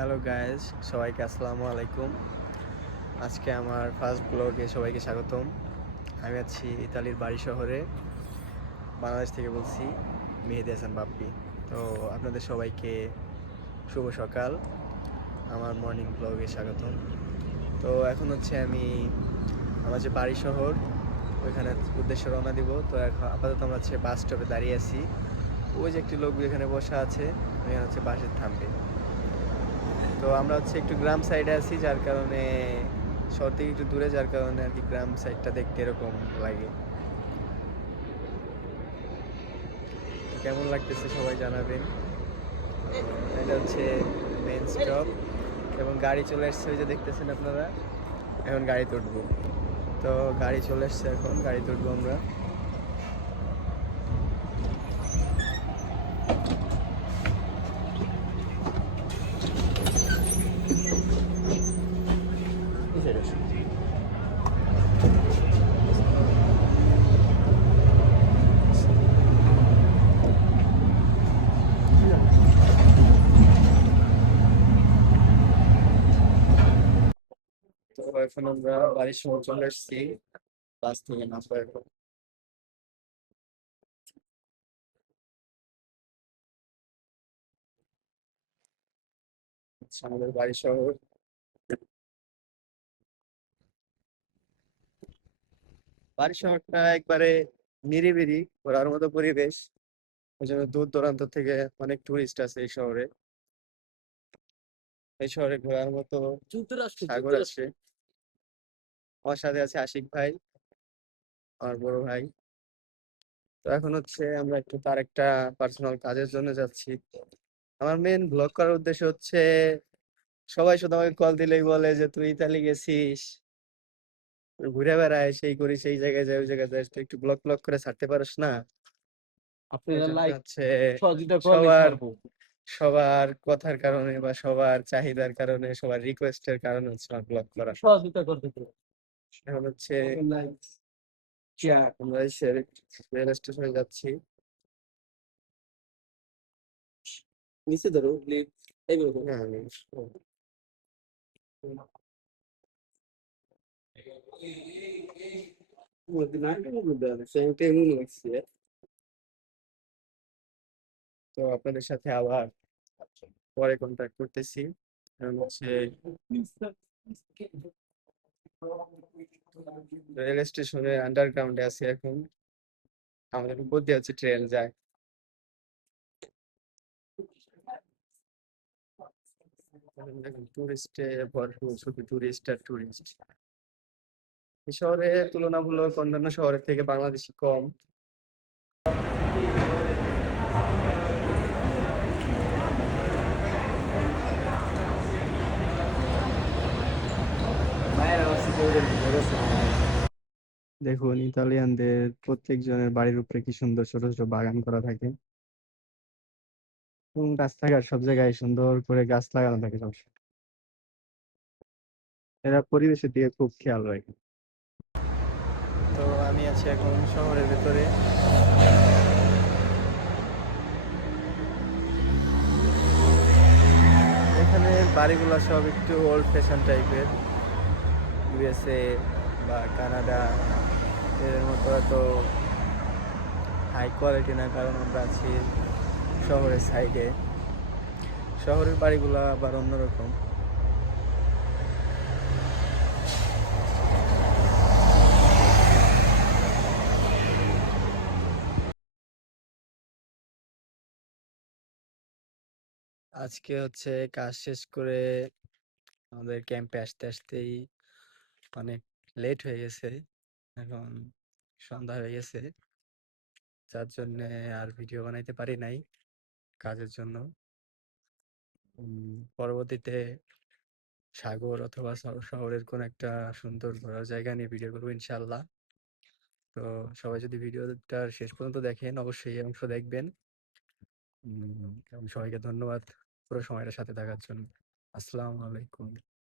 Hello guys, সবাইকে আসসালামু আলাইকুম। আজকে আমার ফার্স্ট ব্লগে সবাইকে স্বাগতম। আমি আছি ইতালির বাড়ি শহরে, বাংলাদেশ থেকে বলছি, মেহেদি হাসান বাপ্পি। তো আপনাদের সবাইকে শুভ সকাল, আমার মর্নিং ব্লগে স্বাগতম। তো এখন হচ্ছে আমি আমার যে বাড়ি শহর ওইখানে উদ্দেশ্যে রওনা দিব। তো এখন আপাতত আমরা হচ্ছে বাস স্টপে দাঁড়িয়ে আছি। ওই যে একটি লোক এখানে বসা আছে, ওইখানে হচ্ছে বাসে থামবে। তো আমরা হচ্ছে একটু গ্রাম সাইডে আছি, যার কারণে শহর থেকে একটু দূরে, যার কারণে আর কি গ্রাম সাইডটা দেখতে এরকম লাগে। তো কেমন লাগতেছে সবাই জানাবেন। এটা হচ্ছে মেন স্টপ এবং গাড়ি চলে এসছে, ওই যে দেখতেছেন আপনারা। এখন গাড়িতে উঠবো। তো গাড়ি চলে এসছে, এখন গাড়িতে উঠবো আমরা। তো এখন আমরা বাড়ির সময় চলে এসছি, বাস থেকে নামবো এখন। হচ্ছে আমাদের বাড়ি শহর। বাড়ি শহরটা একবারে নিরিবিলি, ঘোরার মতো পরিবেশ। ওই জন্য দূর দূরান্ত থেকে অনেক টুরিস্ট আছে এই শহরে। এই শহরে ঘোরার মতো সাগর আছে। আমার সাথে আছে আশিক ভাই, আমার বড় ভাই। তো এখন হচ্ছে আমরা একটু তার একটা পার্সোনাল কাজের জন্য যাচ্ছি। আমার মেন ব্লগ করার উদ্দেশ্য হচ্ছে, সবাই শুধু আমাকে কল দিলেই বলে যে তুই ইতালি গেছিস, ঘুরে বেড়ায়, সেই করি, সেই জায়গায় যাই, ওই জায়গায় যাই, তুই একটু ব্লগ ব্লগ করে ছাড়তে পারিস না। এই জন্য হচ্ছে সবার সবার কথার কারণে বা সবার চাহিদার কারণে, সবার রিকোয়েস্টের কারণে হচ্ছে আমার ব্লগ করা। এখন হচ্ছে আমরা এসে রেল স্টেশনে যাচ্ছি। নিচে ধরো লিফট, এইভাবে হ্যাঁ আমি তো আপনাদের সাথে আবার পরে কন্ট্যাক্ট করতেছি। কারণ হচ্ছে রেল স্টেশনে আন্ডারগ্রাউন্ডে আছি এখন। আমাদের উপর দিয়ে হচ্ছে ট্রেন যায়। টুরিস্টে ভরপুর, শুধু টুরিস্ট আর টুরিস্ট। এই শহরে তুলনামূলক অন্যান্য শহরের থেকে বাংলাদেশি কম। দেখুন, ইতালিয়ানদের প্রত্যেকজনের বাড়ির উপরে কি সুন্দর ছোট ছোট বাগান করা থাকে এবং রাস্তাঘাট সব জায়গায় সুন্দর করে গাছ লাগানো থাকে সবসময়। এরা পরিবেশের দিকে খুব খেয়াল রাখে। তো আমি আছি এখন শহরের ভেতরে। এখানে বাড়িগুলো সব একটু ওল্ড ফ্যাশন টাইপের। ইউএসএ বা কানাডা এর মতো এত হাই কোয়ালিটি না, কারণ আমরা আছি শহরের সাইডে। শহরের বাড়িগুলো আবার অন্যরকম। আজকে হচ্ছে কাজ শেষ করে আমাদের ক্যাম্পে আসতে আসতেই অনেক লেট হয়ে গেছে। এখন সন্ধ্যা হয়ে গেছে, যার জন্য আর ভিডিও বানাইতে পারি নাই কাজের জন্য। পরবর্তীতে সাগর অথবা শহরের কোন একটা সুন্দর ঘোরার জায়গা নিয়ে ভিডিও করবো ইনশাল্লাহ। তো সবাই যদি ভিডিওটা শেষ পর্যন্ত দেখেন, অবশ্যই এই অংশ দেখবেন। এবং সবাইকে ধন্যবাদ পুরো সময়টার সাথে থাকার জন্য। আসসালামু আলাইকুম।